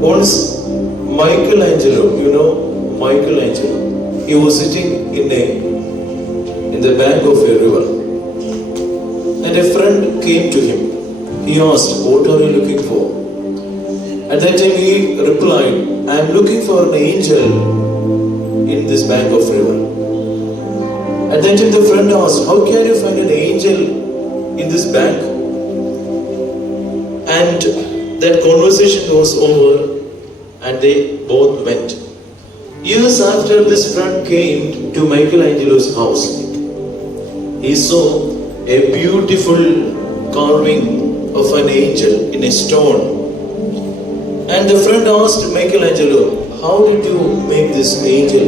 Once Michelangelo, Michelangelo, he was sitting in the bank of a river, and a friend came to him. He asked, "What are you looking for?" At that time he replied, "I am looking for an angel in this bank of river." At that time the friend asked, "How can you find an angel in this bank?" And that conversation was over, and they both went. Years after, this friend came to Michelangelo's house. He saw a beautiful carving of an angel in a stone. And the friend asked Michelangelo, "How did you make this angel?"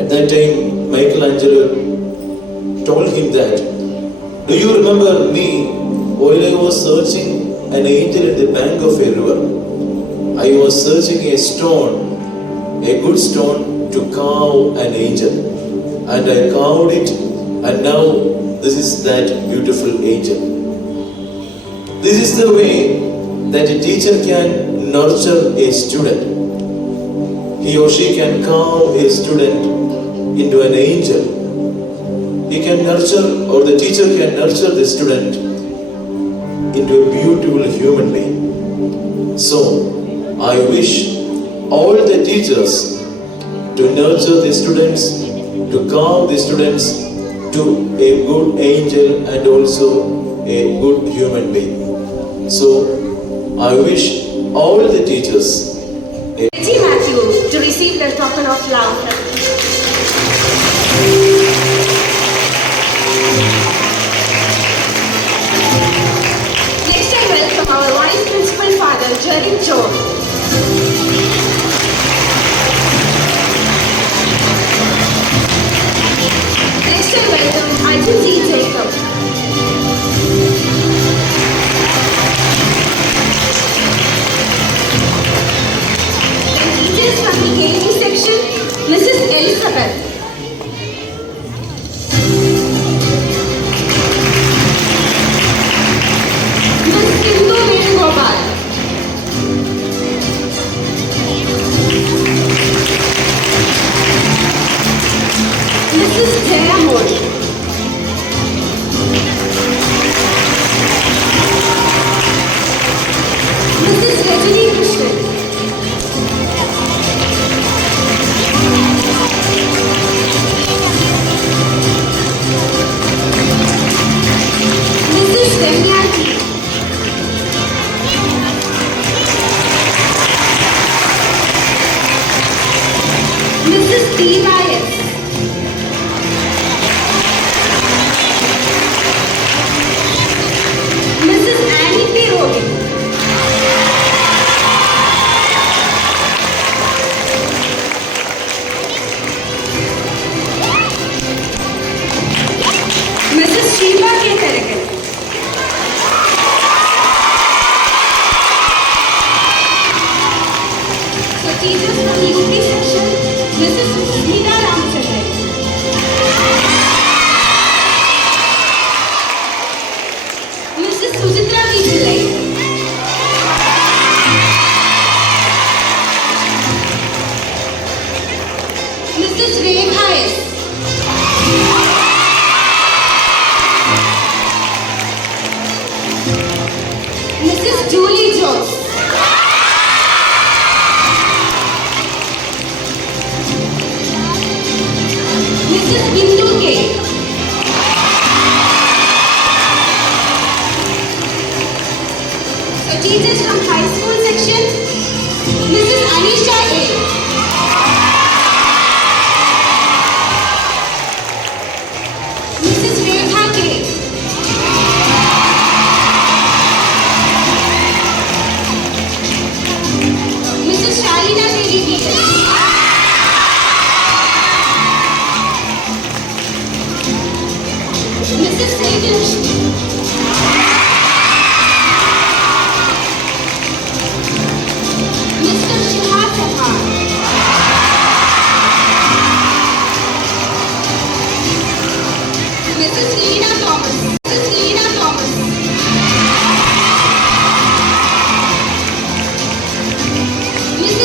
At that time, Michelangelo told him that, "Do you remember me while I was searching an angel in the bank of a river? I was searching a stone, a good stone to carve an angel. And I carved it, and now this is that beautiful angel." This is the way that a teacher can nurture a student. He or she can carve a student into an angel. He can nurture, or the teacher can nurture the student into a beautiful human being. So, I wish all the teachers to nurture the students, to carve the students to a good angel and also a good human being. So, I wish all the teachers Matthew to receive the token of love. Next I welcome our Vice Principal Father Jerin. Next I welcome Jacob. The teachers from the KG section, Mrs. Elizabeth. Mrs. Jerin. Mrs. Rajini Krishnan. Mrs. Demyati. Mrs. T.Y.S. Mrs. Annie P. Rogan. Mrs. Shiva K. Tarakan. So teachers from the UP section, Mrs. Nina Ramachandran. Mrs. Sujitra V. Pillai. Mrs. Rekha S. Mrs. Julie Jones.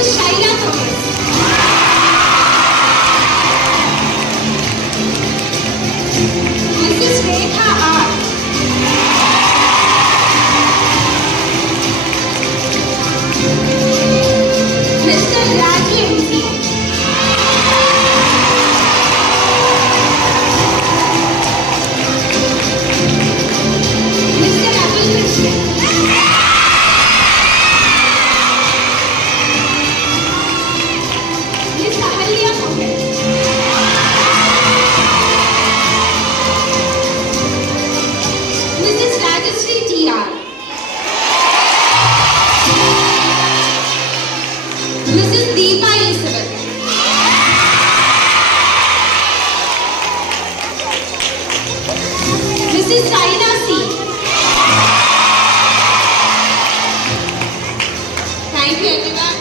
Mrs. Shaila Thomas. Mrs. Rekha R. Mr. Raju MC. Mr. Abdul Krishnan. Miss Ahalya Mohan. Mrs. Rajashree TR. Mrs. Deepa Elizabeth. Mrs. Saina C. Thank you everyone.